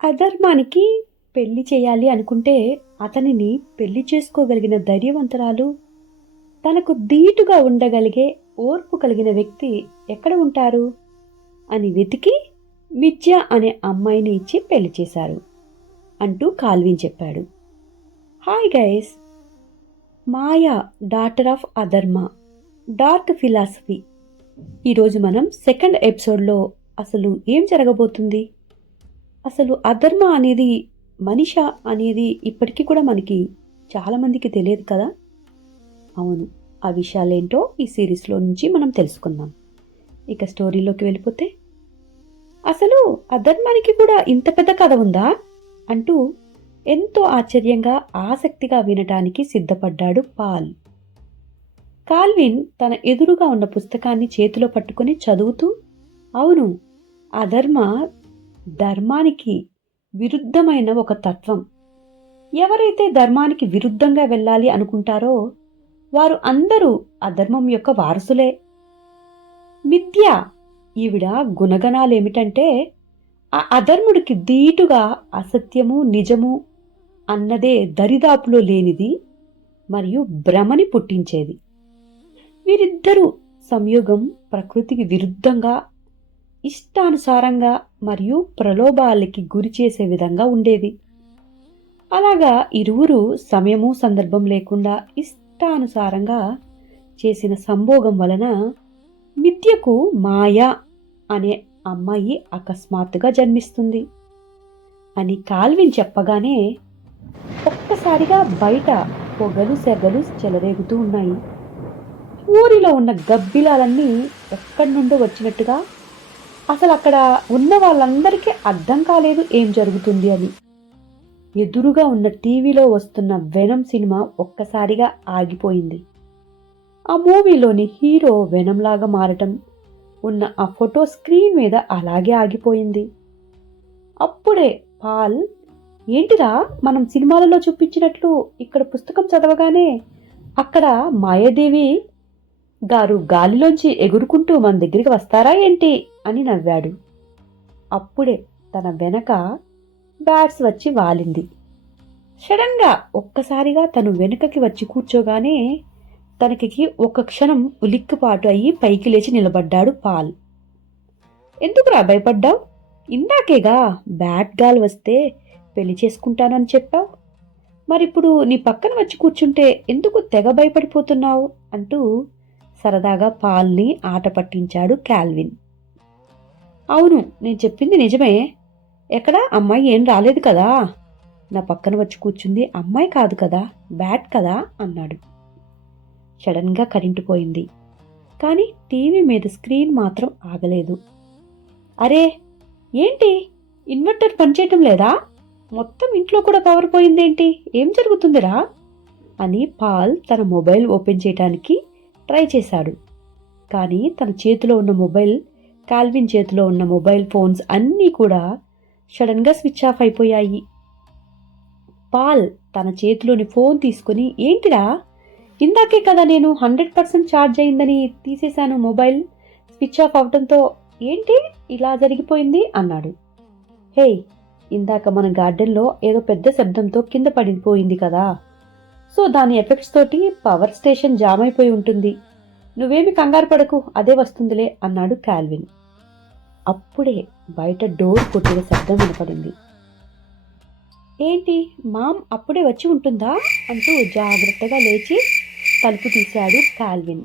అధర్మానికి పెళ్లి చేయాలి అనుకుంటే అతనిని పెళ్లి చేసుకోగలిగిన ధైర్యవంతురాలు, తనకు ధీటుగా ఉండగలిగే ఓర్పు కలిగిన వ్యక్తి ఎక్కడ ఉంటారు అని వెతికి మిథ్య అనే అమ్మాయిని ఇచ్చి పెళ్లి చేశారు అంటూ కాల్విన్ చెప్పాడు. Hi guys, Maya daughter of అధర్మ, డార్క్ ఫిలాసఫీ. ఈరోజు మనం సెకండ్ ఎపిసోడ్లో అసలు ఏం జరగబోతుంది, అసలు అధర్మ అనేది మనిషా అనేది ఇప్పటికీ కూడా మనకి చాలామందికి తెలియదు కదా. అవును, ఆ విషయాలేంటో ఈ సిరీస్లో నుంచి మనం తెలుసుకుందాం. ఇక స్టోరీలోకి వెళ్ళిపోతే, అసలు అధర్మానికి కూడా ఇంత పెద్ద కథ ఉందా అంటూ ఎంతో ఆశ్చర్యంగా ఆసక్తిగా వినటానికి సిద్ధపడ్డాడు పాల్. కాల్విన్ తన ఎదురుగా ఉన్న పుస్తకాన్ని చేతిలో పట్టుకుని చదువుతూ, అవును, అధర్మ ధర్మానికి విరుద్ధమైన ఒక తత్వం. ఎవరైతే ధర్మానికి విరుద్ధంగా వెళ్ళాలి అనుకుంటారో వారు అందరూ అధర్మం యొక్క వారసులే. మిథ్య, ఈవిడ గుణగణాలేమిటంటే ఆ అధర్ముడికి ధీటుగా అసత్యము నిజము అన్నదే దరిదాపులో లేనిది మరియు భ్రమని పుట్టించేది. వీరిద్దరూ సంయోగం ప్రకృతికి విరుద్ధంగా, ఇష్టానుసారంగా మరియు ప్రలోభాలకి గురి చేసే విధంగా ఉండేది. అలాగా ఇరువురు సమయము సందర్భం లేకుండా ఇష్టానుసారంగా చేసిన సంభోగం వలన మిథ్యకు మాయా అనే అమ్మాయి అకస్మాత్తుగా జన్మిస్తుంది అని కాల్విన్ చెప్పగానే ఒక్కసారిగా బయట పొగలు సెగలు చెలరేగుతూ ఉన్నాయి. ఊరిలో ఉన్న గబ్బిలాలన్నీ ఎక్కడి నుండో వచ్చినట్టుగా, అసలు అక్కడ ఉన్న వాళ్ళందరికీ అర్థం కాలేదు ఏం జరుగుతుంది అని. ఎదురుగా ఉన్న టీవీలో వస్తున్న వెనం సినిమా ఒక్కసారిగా ఆగిపోయింది. ఆ మూవీలోని హీరో వెనంలాగా మారటం ఉన్న ఆ ఫోటో స్క్రీన్ మీద అలాగే ఆగిపోయింది. అప్పుడే పాల్, ఏంటిరా మనం సినిమాలలో చూపించినట్లు ఇక్కడ పుస్తకం చదవగానే అక్కడ మాయాదేవి గారు గాలిలోంచి ఎగురుకుంటూ మన దగ్గరికి వస్తారా ఏంటి అని నవ్వాడు. అప్పుడే తన వెనక బ్యాట్స్ వచ్చి వాలింది. సడన్గా ఒక్కసారిగా తను వెనుకకి వచ్చి కూర్చోగానే తనకి ఒక క్షణం ఉలిక్కిపాటు అయ్యి పైకి లేచి నిలబడ్డాడు పాల్. ఎందుకురా భయపడ్డావు? ఇందాకేగా బ్యాట్ గాల్ వస్తే పెళ్లి చేసుకుంటాను అని చెప్పావు, మరిప్పుడు నీ పక్కన వచ్చి కూర్చుంటే ఎందుకు తెగ భయపడిపోతున్నావు అంటూ సరదాగా పాల్ని ఆట పట్టించాడు కాల్విన్. అవును, నేను చెప్పింది నిజమే. ఎక్కడ అమ్మాయి ఏం రాలేదు కదా, నా పక్కన వచ్చి కూర్చుంది అమ్మాయి కాదు కదా, బ్యాట్ కదా అన్నాడు. సడన్గా కరెంటు పోయింది, కానీ టీవీ మీద స్క్రీన్ మాత్రం ఆగలేదు. అరే ఏంటి, ఇన్వర్టర్ పనిచేయటం లేదా? మొత్తం ఇంట్లో కూడా పవర్ పోయిందేంటి, ఏం జరుగుతుందిరా అని పాల్ తన మొబైల్ ఓపెన్ చేయడానికి ట్రై చేశాడు. కానీ తన చేతిలో ఉన్న మొబైల్, కాల్విన్ చేతిలో ఉన్న మొబైల్ ఫోన్స్ అన్నీ కూడా సడన్గా స్విచ్ ఆఫ్ అయిపోయాయి. పాల్ తన చేతిలోని ఫోన్ తీసుకుని, ఏంటిరా, ఇందాకే కదా నేను 100% ఛార్జ్ అయిందని తీసేశాను, మొబైల్ స్విచ్ ఆఫ్ అవడంతో ఏంటి ఇలా జరిగిపోయింది అన్నాడు. హే, ఇందాక మన గార్డెన్లో ఏదో పెద్ద శబ్దంతో కింద పడిపోయింది కదా, సో దాని ఎఫెక్ట్స్ తోటి పవర్ స్టేషన్ జామ్ అయిపోయి ఉంటుంది, నువ్వేమి కంగారు పడకు, అదే వస్తుందిలే అన్నాడు కాల్విన్. అప్పుడే బయట డోర్ కొట్టిన శబ్దం వినపడింది. ఏంటి, మామ్ అప్పుడే వచ్చి ఉంటుందా అంటూ జాగ్రత్తగా లేచి తలుపు తీశాడు కాల్విన్.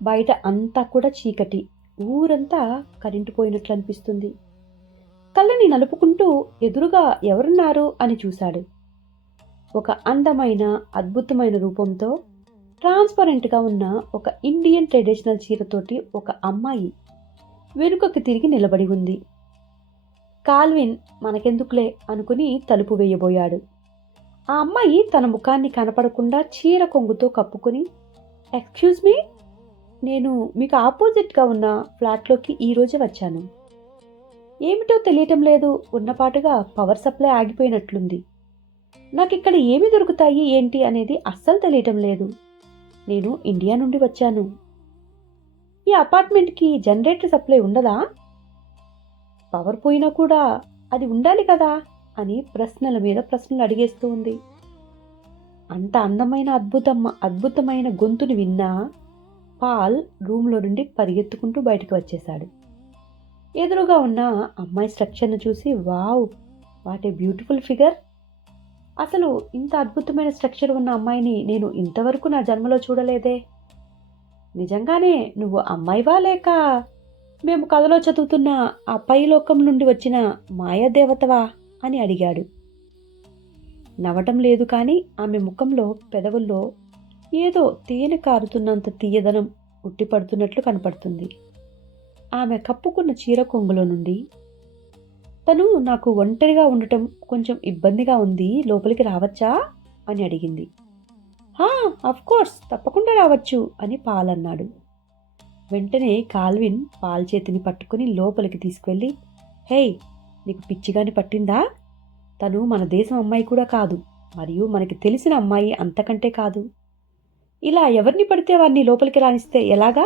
బయట అంతా కూడా చీకటి, ఊరంతా కరెంటు పోయినట్లు అనిపిస్తుంది. కళ్ళని నలుపుకుంటూ ఎదురుగా ఎవరున్నారు అని చూశాడు. ఒక అందమైన అద్భుతమైన రూపంతో ట్రాన్స్పరెంట్గా ఉన్న ఒక ఇండియన్ ట్రెడిషనల్ చీరతోటి ఒక అమ్మాయి వెనుకకు తిరిగి నిలబడి ఉంది. కాల్విన్ మనకెందుకులే అనుకుని తలుపు వేయబోయాడు. ఆ అమ్మాయి తన ముఖాన్ని కనపడకుండా చీర కొంగుతో కప్పుకుని, ఎక్స్క్యూజ్ మీ, నేను మీకు ఆపోజిట్గా ఉన్న ఫ్లాట్లోకి ఈరోజే వచ్చాను. ఏమిటో తెలియటం లేదు, ఉన్నపాటుగా పవర్ సప్లై ఆగిపోయినట్లుంది. నాకు ఇక్కడ ఏమి దొరుకుతాయి ఏంటి అనేది అస్సలు తెలియటం లేదు. నేను ఇండియా నుండి వచ్చాను. ఈ అపార్ట్మెంట్కి జనరేటర్ సప్లై ఉండదా? పవర్ పోయినా కూడా అది ఉండాలి కదా అని ప్రశ్నల మీద ప్రశ్నలు అడిగేస్తూ ఉంది. అంత అద్భుతమైన గొంతుని విన్నా పాల్ రూమ్లో నుండి పరిగెత్తుకుంటూ బయటకు వచ్చేశాడు. ఎదురుగా ఉన్న అమ్మాయి స్ట్రక్చర్ను చూసి wow, what a beautiful figure, అసలు ఇంత అద్భుతమైన స్ట్రక్చర్ ఉన్న అమ్మాయిని నేను ఇంతవరకు నా జన్మలో చూడలేదే, నిజంగానే నువ్వు అమ్మాయివా లేక మేము కథలో చదువుతున్న ఆ పై లోకం నుండి వచ్చిన మాయాదేవతవా అని అడిగాడు. నవ్వటం లేదు కానీ ఆమె ముఖంలో పెదవుల్లో ఏదో తేనె కారుతున్నంత తీయదనం ఉట్టిపడుతున్నట్లు కనపడుతుంది. ఆమె కప్పుకున్న చీర కొంగులో నుండి, తను నాకు ఒంటరిగా ఉండటం కొంచెం ఇబ్బందిగా ఉంది, లోపలికి రావచ్చా అని అడిగింది. అఫ్ కోర్స్, తప్పకుండా రావచ్చు అని పాల్ అన్నాడు. వెంటనే కాల్విన్ పాల్ చేతిని పట్టుకుని లోపలికి తీసుకువెళ్ళి, హేయ్, నీకు పిచ్చిగాని పట్టిందా? తను మన దేశం అమ్మాయి కూడా కాదు, మరియు మనకి తెలిసిన అమ్మాయి అంతకంటే కాదు. ఇలా ఎవరిని పడితే వారిని లోపలికి రానిస్తే ఎలాగా?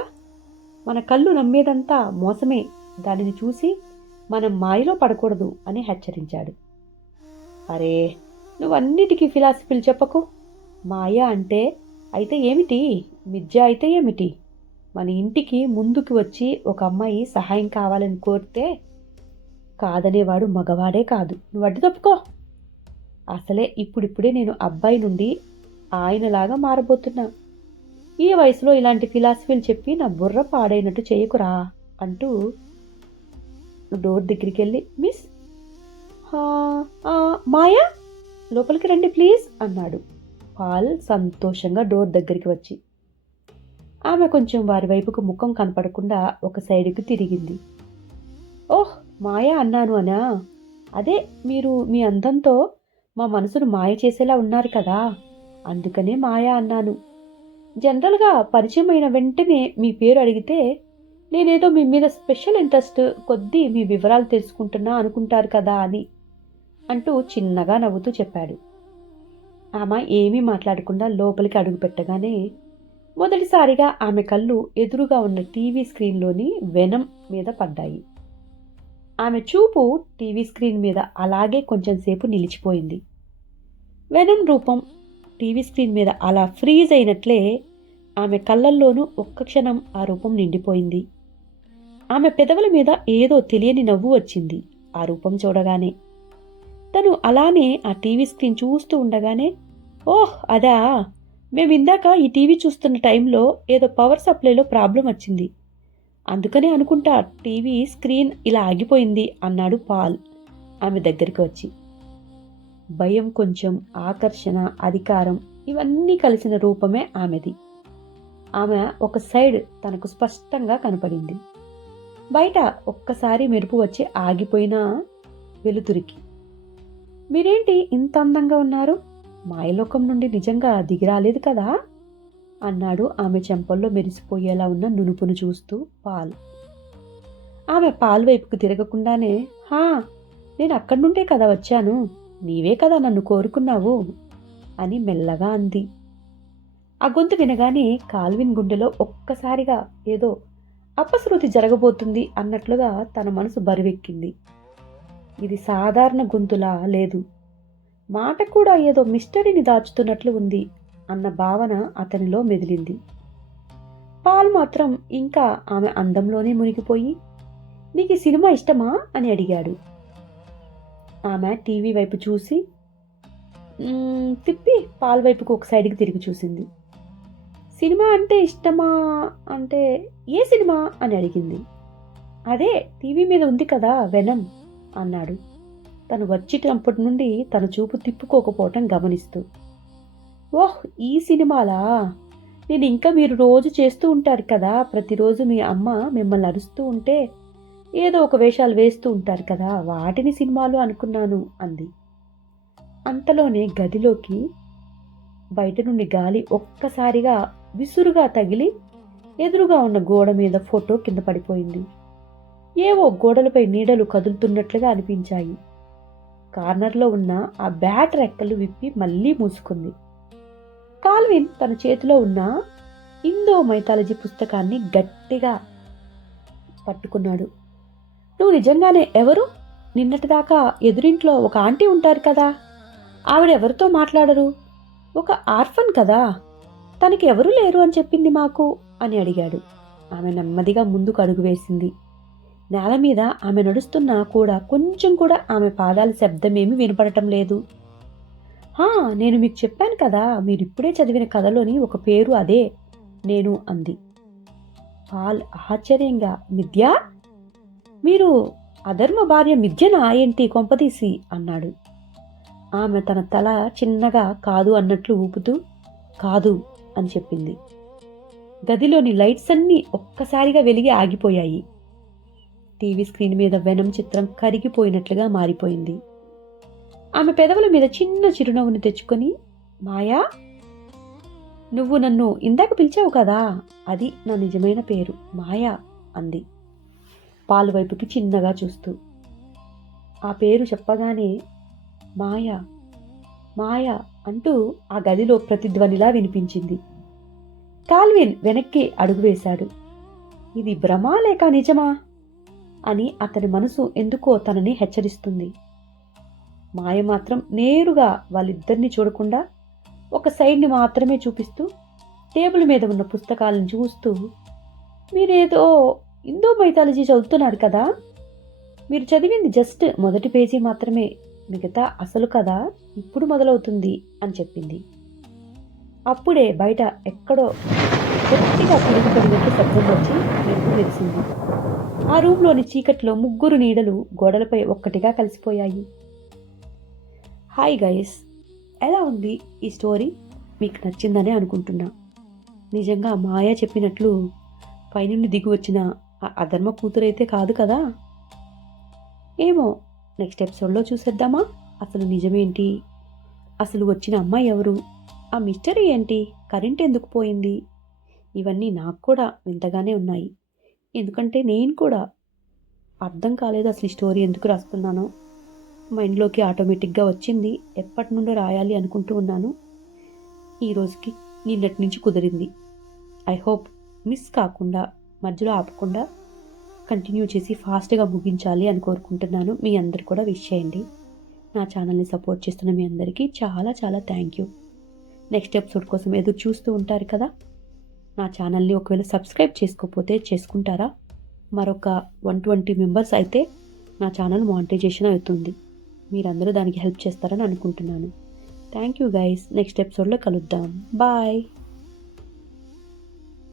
మన కళ్ళు నమ్మేదంతా మోసమే, దానిని చూసి మనం మాయలో పడకూడదు అని హెచ్చరించాడు. అరే, నువ్వన్నిటికీ ఫిలాసఫీలు చెప్పకు. మాయ అంటే అయితే ఏమిటి, మిథ్య అయితే ఏమిటి? మన ఇంటికి ముందుకు వచ్చి ఒక అమ్మాయి సహాయం కావాలని కోరితే కాదనేవాడు మగవాడే కాదు. నువ్వు అడ్డు తప్పుకో. అసలే ఇప్పుడిప్పుడే నేను అబ్బాయి నుండి ఆయనలాగా మారబోతున్నా. ఈ వయసులో ఇలాంటి ఫిలాసఫీలు చెప్పి నా బుర్ర పాడైనట్టు చేయకురా అంటూ డోర్ దగ్గరికి వెళ్ళి, మిస్ మాయా, లోపలికి రండి ప్లీజ్ అన్నాడు. పాల్ సంతోషంగా డోర్ దగ్గరికి వచ్చి ఆమె కొంచెం వారి వైపుకు ముఖం కనపడకుండా ఒక సైడ్కి తిరిగింది. ఓహ్, మాయా అన్నాను అనా? అదే, మీరు మీ అందంతో మా మనసును మాయ చేసేలా ఉన్నారు కదా, అందుకనే మాయా అన్నాను. జనరల్గా పరిచయం అయిన వెంటనే మీ పేరు అడిగితే నేనేదో మీ మీద స్పెషల్ ఇంట్రెస్ట్ కొద్దీ మీ వివరాలు తెలుసుకుంటున్నా అనుకుంటారు కదా అని అంటూ చిన్నగా నవ్వుతూ చెప్పాడు. ఆమె ఏమీ మాట్లాడకుండా లోపలికి అడుగు పెట్టగానే మొదటిసారిగా ఆమె కళ్ళు ఎదురుగా ఉన్న టీవీ స్క్రీన్లోని వెనం మీద పడ్డాయి. ఆమె చూపు టీవీ స్క్రీన్ మీద అలాగే కొంచెం సేపు నిలిచిపోయింది. వెనం రూపం టీవీ స్క్రీన్ మీద అలా ఫ్రీజ్ అయినట్లే ఆమె కళ్ళల్లోనూ ఒక్క క్షణం ఆ రూపం నిండిపోయింది. ఆమె పెదవుల మీద ఏదో తెలియని నవ్వు వచ్చింది ఆ రూపం చూడగానే. తను అలానే ఆ టీవీ స్క్రీన్ చూస్తూ ఉండగానే, ఓహ్ అదా, మేమిందాక ఈ టీవీ చూస్తున్న టైంలో ఏదో పవర్ సప్లైలో ప్రాబ్లం వచ్చింది, అందుకనే అనుకుంటా టీవీ స్క్రీన్ ఇలా ఆగిపోయింది అన్నాడు పాల్ ఆమె దగ్గరికి వచ్చి. భయం, కొంచెం ఆకర్షణ, అధికారం ఇవన్నీ కలిసిన రూపమే ఆమెది. ఆమె ఒక సైడ్ తనకు స్పష్టంగా కనపడింది. బయట ఒక్కసారి మెరుపు వచ్చి ఆగిపోయిన వెలుతురికి, మీరేంటి ఇంత అందంగా ఉన్నారు, మాయలోకం నుండి నిజంగా దిగిరాలేదు కదా అన్నాడు ఆమె చెంపల్లో మెరిసిపోయేలా ఉన్న నునుపును చూస్తూ పాల్. ఆమె పాల్ వైపుకు తిరగకుండానే, నేను అక్కడి నుండే కదా వచ్చాను, నీవే కదా నన్ను కోరుకున్నావు అని మెల్లగా అంది. ఆ గొంతు వినగానే కాల్విన్ గుండెలో ఒక్కసారిగా ఏదో అపశృతి జరగబోతుంది అన్నట్లుగా తన మనసు బరువెక్కింది. ఇది సాధారణ గొంతులా లేదు, మాట కూడా ఏదో మిస్టరీని దాచుతున్నట్లు ఉంది అన్న భావన అతనిలో మెదిలింది. పాల్ మాత్రం ఇంకా ఆమె అందంలోనే మునిగిపోయి, నీకు ఈ సినిమా ఇష్టమా అని అడిగాడు. ఆమె టీవీ వైపు చూసి తిప్పి పాల్ వైపుకు ఒక సైడ్కి తిరిగి చూసింది. సినిమా అంటే ఇష్టమా అంటే ఏ సినిమా అని అడిగింది. అదే టీవీ మీద ఉంది కదా వెనం అన్నాడు తను వచ్చేటప్పటి నుండి తన చూపు తిప్పుకోకపోవటం గమనిస్తూ. ఓహ్, ఈ సినిమాలా, నేను ఇంకా మీరు రోజు చేస్తూ ఉంటారు కదా, ప్రతిరోజు మీ అమ్మ మిమ్మల్ని అరుస్తూ ఉంటే ఏదో ఒక వేషాలు వేస్తూ ఉంటారు కదా, వాటిని సినిమాలు అనుకున్నాను అంది. అంతలోనే గదిలోకి బయట నుండి గాలి ఒక్కసారిగా విసురుగా తగిలి ఎదురుగా ఉన్న గోడ మీద ఫోటో కింద పడిపోయింది. ఏవో గోడలపై నీడలు కదులుతున్నట్లుగా అనిపించాయి. కార్నర్లో ఉన్న ఆ బ్యాట్ రెక్కలు విప్పి మళ్లీ మూసుకుంది. కాల్విన్ తన చేతిలో ఉన్న ఇండో మైథాలజీ పుస్తకాన్ని గట్టిగా పట్టుకున్నాడు. నువ్వు నిజంగానే ఎవరు నిన్నటిదాకా ఎదురింట్లో ఒక ఆంటీ ఉంటారు కదా, ఆవిడెవరితో మాట్లాడరు, ఒక ఆర్ఫన్ కదా, తనకి ఎవరూ లేరు అని చెప్పింది మాకు అని అడిగాడు. ఆమె నెమ్మదిగా ముందుకు అడుగు వేసింది. నేల మీద ఆమె నడుస్తున్నా కూడా కొంచెం కూడా ఆమె పాదాల శబ్దమేమీ వినపడటం లేదు. హా, నేను మీకు చెప్పాను కదా, మీరిప్పుడే చదివిన కథలోని ఒక పేరు అదే నేను అంది. పాల్ ఆశ్చర్యంగా, మిథ్యా? మీరు అధర్మ భార్య మిథ్యనా ఏంటి కొంపదీసి అన్నాడు. ఆమె తన తల చిన్నగా కాదు అన్నట్లు ఊపుతూ కాదు అని చెప్పింది. గదిలోని లైట్స్ అన్నీ ఒక్కసారిగా వెలిగి ఆగిపోయాయి. టీవీ స్క్రీన్ మీద వెనం చిత్రం కరిగిపోయినట్లుగా మారిపోయింది. ఆమె పెదవుల మీద చిన్న చిరునవ్వుని తెచ్చుకొని, మాయా, నువ్వు నన్ను ఇందాక పిలిచావు కదా, అది నా నిజమైన పేరు మాయా అంది పాలు వైపుకి చిన్నగా చూస్తూ. ఆ పేరు చెప్పగానే మాయా మాయా అంటూ ఆ గదిలో ప్రతిధ్వనిలా వినిపించింది. కాల్విన్ వెనక్కి అడుగు వేశాడు. ఇది భ్రమా లేక నిజమా అని అతని మనసు ఎందుకో తనని హెచ్చరిస్తుంది. మాయ మాత్రం నేరుగా వాళ్ళిద్దరినీ చూడకుండా ఒక సైడ్ని మాత్రమే చూపిస్తూ టేబుల్ మీద ఉన్న పుస్తకాలను చూస్తూ, మీరేదో ఇండో మైథాలజీ చదువుతున్నారు కదా, మీరు చదివింది జస్ట్ మొదటి పేజీ మాత్రమే, మిగతా అసలు కథ ఇప్పుడు మొదలవుతుంది అని చెప్పింది. అప్పుడే బయట ఎక్కడో గట్టిగా పిడుగుపడినట్టు శబ్దం వచ్చి మెరుపు మెరిసింది. ఆ రూమ్లోని చీకట్లో ముగ్గురు నీడలు గోడలపై ఒక్కటిగా కలిసిపోయాయి. హాయ్ గైస్, ఎలా ఉంది ఈ స్టోరీ? మీకు నచ్చిందనే అనుకుంటున్నా. నిజంగా మాయ చెప్పినట్లు పైనుండి దిగి వచ్చిన ఆ అధర్మ కూతురైతే కాదు కదా? ఏమో, నెక్స్ట్ ఎపిసోడ్లో చూసేద్దామా? అసలు నిజమేంటి, అసలు వచ్చిన అమ్మాయి ఎవరు, ఆ మిస్టరీ ఏంటి, కరెంట్ ఎందుకు పోయింది, ఇవన్నీ నాకు కూడా వింతగానే ఉన్నాయి. ఎందుకంటే నేను కూడా అర్థం కాలేదు అసలు ఈ స్టోరీ ఎందుకు రాస్తున్నానో. మైండ్లోకి ఆటోమేటిక్గా వచ్చింది, ఎప్పటి నుండో రాయాలి అనుకుంటూ ఉన్నాను. ఈ రోజుకి నిన్నటి నుంచి కుదిరింది. ఐ హోప్ మిస్ కాకుండా, మధ్యలో ఆపకుండా కంటిన్యూ చేసి ఫాస్ట్గా ముగించాలి అని కోరుకుంటున్నాను. మీ అందరు కూడా విష్ చేయండి. నా ఛానల్ని సపోర్ట్ చేస్తున్న మీ అందరికీ చాలా చాలా థ్యాంక్ యూ. నెక్స్ట్ ఎపిసోడ్ కోసం ఎదురు చూస్తూ ఉంటారు కదా. నా ఛానల్ని ఒకవేళ సబ్స్క్రైబ్ చేసుకోకపోతే చేసుకుంటారా? మరొక 120 మెంబర్స్ అయితే నా ఛానల్ మానిటైజేషన్ అవుతుంది. మీరందరూ దానికి హెల్ప్ చేస్తారని అనుకుంటున్నాను. Thank you guys. నెక్స్ట్ ఎపిసోడ్లో కలుద్దాం. బాయ్.